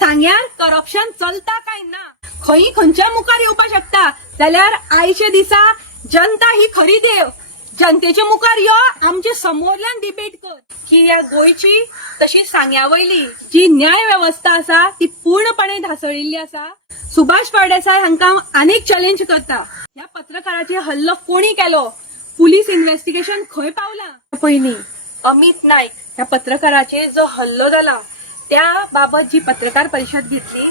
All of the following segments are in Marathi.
सांग्यार करप्शन चलता काय ना खंय खंयच्या मुखार येवपा शकता जाल्यार आयचे दिसा जनता ही खरी देव जनतेच्या मुखार यो आमचे समोरल्यान डिबेट कर की या गोयची तशी सांग्यावयली जी न्याय व्यवस्था आसा ती पूर्णपणे ढासळिल्ली आसा। सुभाष फळदेसाय हांकां अनेक चॅलेंज करता। ह्या पत्रकाराचेर हल्लो कोणी केलो, पुलीस इन्व्हेस्टिगेशन खंय पावला। पयलीं अमित नाईक ह्या पत्रकाराचेर जो हल्लो जाला त्या बाबत जी पत्रकार परिषद घेतली,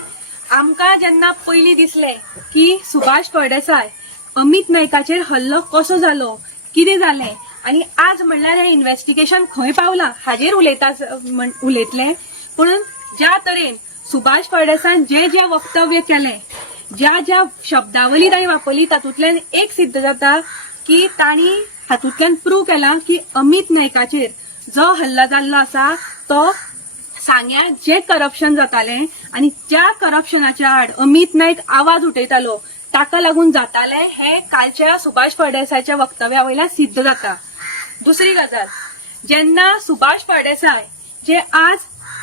आमकां जेन्ना पयलीं दिसले की सुभाष फळदेसाय अमित नाईकाचेर हल्लो कसो जालो, कितें जालें आनी आज म्हणल्यार हें इन्व्हेस्टिगेशन खंय पावला हाजेर उलयतले। पूण ज्या तरेन सुभाष फळदेसायन जे वक्तव्य केले, ज्या शब्दावली तांणी वापरली, तातूंतल्यान एक सिद्ध जाता की तांणी हातूंतल्यान प्रूव केला की अमित नाईकाचेर जो हल्ला जाल्लो आसा तो सांग्यार जे करप्शन जातालें आनी त्या करप्शनाच्या आड अमित नाईक आवाज उठयतालो ताका लागून जातालें हें कालच्या सुभाष फळदेसायच्या वक्तव्या वयल्यान सिद्ध जाता। दुसरी गजाल, जेन्ना सुभाष फळदेसाय जे आज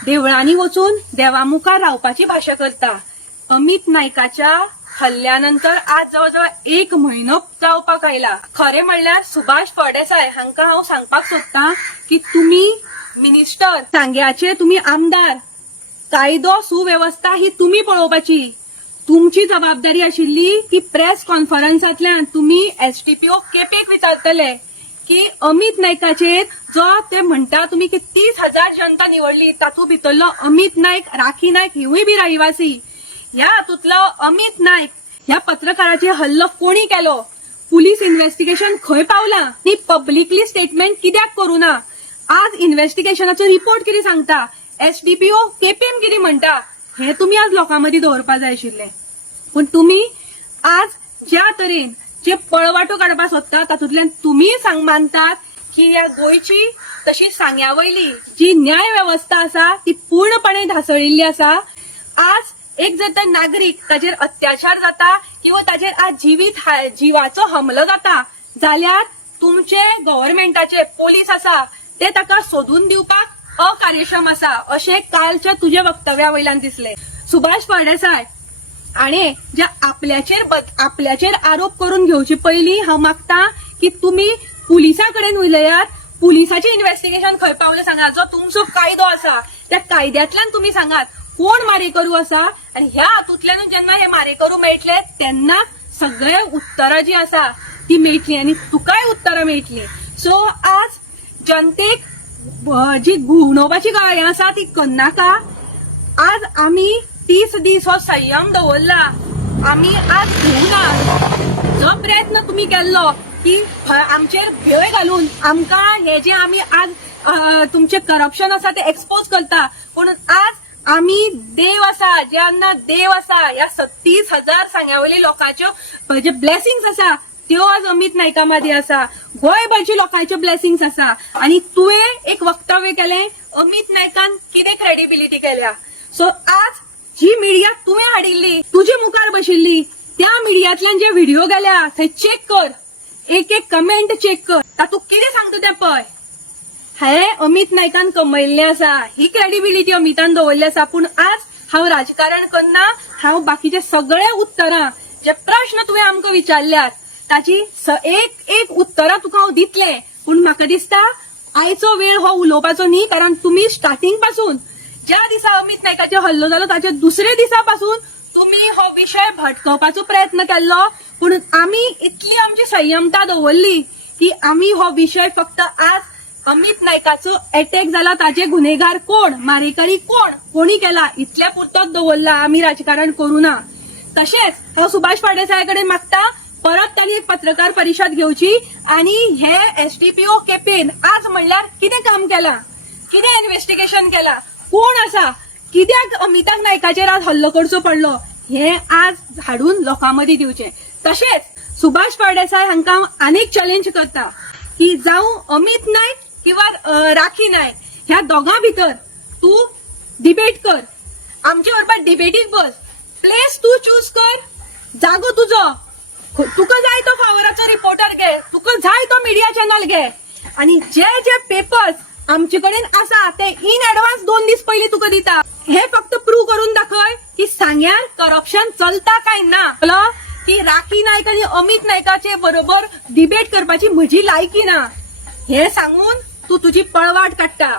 देवळांनी वचून देवामुखार रावपाची भाशा करता, अमित नाईकाच्या हल्ल्यानंतर आज जवळजवळ 1 म्हयनो जावपाक आयला। खरें म्हणल्यार सुभाष फळदेसाय हांकां हांव सांगपाक सोदतां की तुमी मिनिस्टर, सांग्याचे तुमी आमदार, कायदो सुवेवस्था ही तुमी पळोवपाची। तुमची जबाबदारी आशिल्ली की प्रेस कॉन्फरन्सांतल्यान तुमी एसडीपीओ केपेक विचारतले की अमित नाईकाचेर जो ते म्हणटा तुमी की 30,000 जनता निवडली, तातूंत भितरलो अमित नाईक, राखी नाईक हिवूय बी रहिवासी, ह्या हातूंतलो अमित नाईक ह्या पत्रकाराचेर हल्लो कोणी केलो, पुलीस इन्व्हेस्टिगेशन खंय पावला नी पब्लिकली स्टेटमेंट कित्याक करूना। आज इन्व्हेस्टिगेशनाचो रिपोर्ट कितें सांगता, एसडीपीओ केपेन कितें म्हणटा, हे तुमी आज लोकां मदीं दवरपा जाय आशिल्लें। पूण तुमी आज ज्या तरेन जे पळवाटो काडपाक सोदता तातूंतल्यान तुमी मानतात की ह्या गोंयची तशी सांग्यावयली जी न्याय व्यवस्था आसा ती पूर्णपणे ढासळिल्ली आसा। आज एक जर तर नागरीक ताचेर अत्याचार जाता किंवा ताचेर आज जिवाचो हमलो जाता जाल्यार तुमचे गव्हर्नमेंटाचे पोलीस आसा ते ताका सोदून दिवपाक अकार्यक्षम आसा, अशें कालच्या तुझ्या वक्तव्या वयल्यान दिसले। सुभाष फळदेसाय आणि ज्या आपल्याचेर आरोप करून घेवचे पयलीं हांव मागतां की तुमी पुलिसा कडेन उलयात, पुलिसाचें इन्व्हेस्टिगेशन खंय पावलें सांगात, जो तुमचो कायदो आसा त्या कायद्यातल्यान तुमी सांगात कोण मारेकरू आसा आनी ह्या हातूंतल्यान जेन्ना हे मारेकरू मेळटले तेन्ना सगळे उत्तरां जी आसा ती मेळटली आनी तुकाय उत्तरां मेळटली। सो आज जनतेक जी गुणोवपाची हें आसा ती करनाका। आज आमी 30 दीस हो संयम दवरला, आमी आज भिवना। जो प्रयत्न तुमी केल्लो की आमचेर भंय घालून आमकां हे जे आमी आज तुमचे करप्शन आसा ते एक्सपोज करता, पूण आज आमी देव आसा, जेन्ना देव आसा ह्या 36,000 सांग्यावयल्या लोकांच्यो जे ब्लेसिंग्स आसा त्यो आज अमित नाईका मदीं आसा, गोंयभरची लोकांचे ब्लेसिंग्स आसा। आनी तुवें एक वक्तव्य केलें, अमित नाईकान कितें क्रेडिबिलिटी केल्या। सो आज जी मिडिया तुवें हाडिल्ली, तुजे मुखार बशिल्ली, त्या मिडियांतल्यान जे व्हिडिओ गेल्या थंय चेक कर, एक कमेंट चेक कर, तातूंत कितें सांगता तें पळय। हे अमित नाईकान कमयल्लें आसा, ही क्रेडिबिलिटी अमितान दवरली आसा। पूण आज हांव राजकारण करना, हांव बाकीचे सगळे उत्तरां जे प्रश्न तुवें आमकां विचारल्यात ताची एक उत्तरां तुका हांव दितलें। पूण म्हाका दिसता आयचो वेळ हो उलोवपाचो न्ही, कारण तुमी स्टार्टिंग पासून ज्या दिसा अमित नाईकाचेर हल्लो जालो ताच्या दुसऱ्या दिसा पासून तुमी हो विशय भटकवपाचो प्रयत्न केल्लो। पूण आमी इतली आमची संयमता दवरली की आमी हो विशय फक्त आज अमित नाईकाचो अटॅक जाला ताचे गुन्हेगार कोण, मारेकरी कोणी केला इतल्या पुरतोच दवरला, आमी राजकारण करूना। तशेंच हांव सुभाष फळदेसाय कडेन मागता परत त्यांनी एक पत्रकार परिषद घेवची आणि हे एसडीपीओ केपेन आज म्हणल्यार कितें काम केला, कितें इन्व्हेस्टिगेशन केला, कोण आसा, कित्याक अमित नाईकाचेर आज हल्लो करचो पडलो, हे आज हाडून लोकां मदीं दिवचें। तशेंच सुभाष फळदेसाय हांकां अनेक चॅलेंज करता की जावं अमित नाईक किंवा राखी नाईक ह्या दोगां भितर तूं डिबेट कर, आमचे बरोबर डिबेटीक बस, प्लेस तूं चूज कर, जागो तुजो, तुका जाय तो फावराचो रिपोर्टर घे, तुका जाय तो मिडिया चॅनल घे आणि जे पेपर्स आमचे कडेन आसा ते इन एडवान्स 2 दीस पयलीं तुका दिता, हे फक्त प्रूव्ह करून दाखय चलता काय ना की राखी नाईक आणि अमित नाईकाचे बरोबर डिबेट करपाची म्हजी लायकी ना हे सांगून तू तुझी पळवाट काडटा.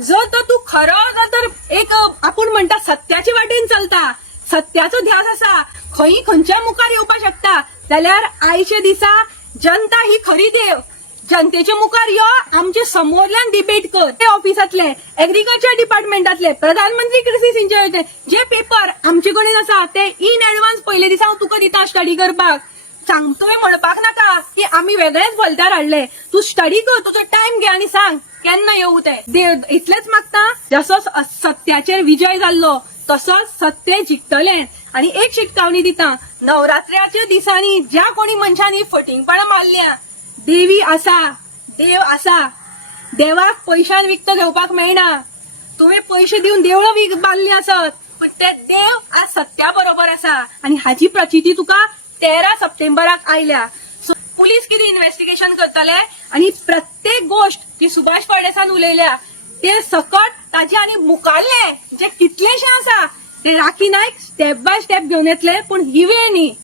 जर तर तू खरो तर एक आपण म्हणता सत्याच्या वाटेन चलता, सत्याचो ध्यास असा, खंयच्या मुखार येवपाक शकता, जाल्यार आयच्या दिसा जनता ही खरी देव. जनतेच्या मुखार यो, आमचे समोरल्यान डिबेट कर. ते ऑफिसातले, एग्रीकल्चर डिपार्टमेंटातले, प्रधानमंत्री कृषी सिंचन योजने जे पेपर आमचे कडेन आसा ते इन एडव्हान्स पयले दिसा हांव तुका दिता स्टडी करपाक. सांगतोय म्हणपाक नाका की आम्ही वेगळेच बोलत्यार हाडले. तू स्टडी कर, तुजो टाइम घे आणि सांग केन्ना येऊ ते. इतलेच मागता, जसो सत्याचेर विजय जाल्लो तसोच सत्य जिखतले. आणि एक शिटकावणी दिता, नवरात्र्याच्या दिसांनी ज्या कोणी मनशांनी फटिंगपणां मारल्या, देवी आसा, देव आसा. देवाक पयशान विकत घेवपाक मेळना. तुवें पयशे दिवन देवळां बांदली आसत, पण ते देव आज सत्या बरोबर आसा. आणि हाची प्रचिती तुका 13 सप्टेंबराक आयल्या. सो पुलीस कितें इन्व्हेस्टिगेशन करतले आणि प्रत्येक गोष्ट ती सुभाष फळदेसान उलयल्या ते सकट ताजे आनी मुखारले जे कितलेशे आसा ते राखी नायक स्टेप बाय स्टेप घेवन येतले. पूण ही वेळ न्ही.